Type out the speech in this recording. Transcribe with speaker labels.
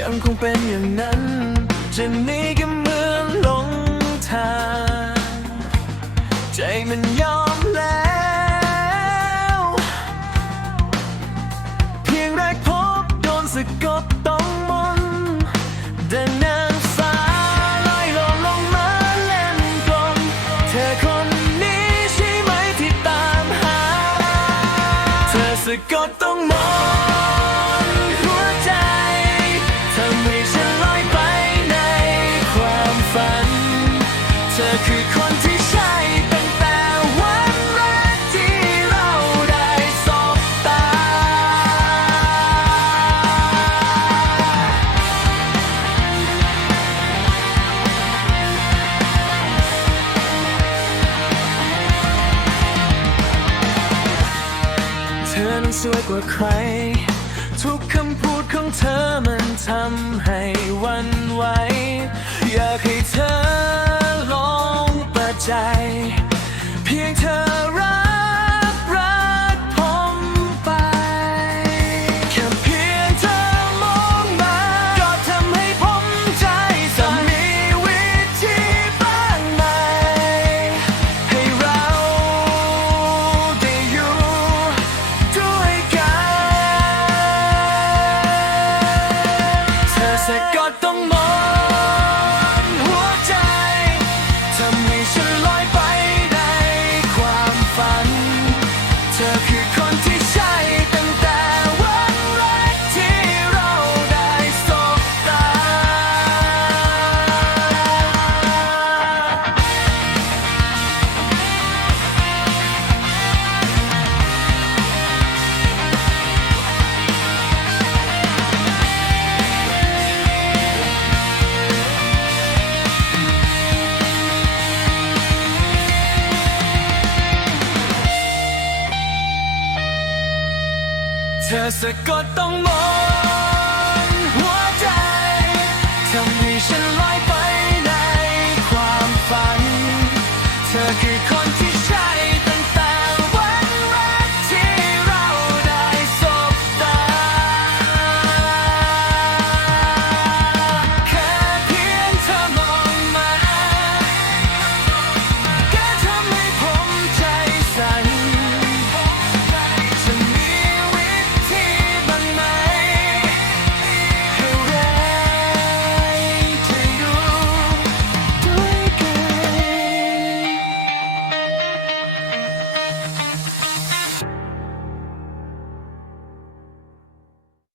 Speaker 1: ยังคงเป็นอย่างนั้นจะนีก็เหมือนหลงทาง ใจมันยอมแล้ว เพียงแรกพบโดนสะกดต้องมนต์ดังนางฟ้าลอยหลงลงมาเล่นกลมเธอคนนี้ใช่ไหมที่ตามหา เธอสะกดต้องมน สวยกว่าใคร ทุกคำพูดของเธอมันทำให้วันไหวอยากให้เธอ ลอยไป เธอสะกดต้องมนหัวใจทำให้ฉันลอยไปในความฝัน เธอคือคนที่ฉัน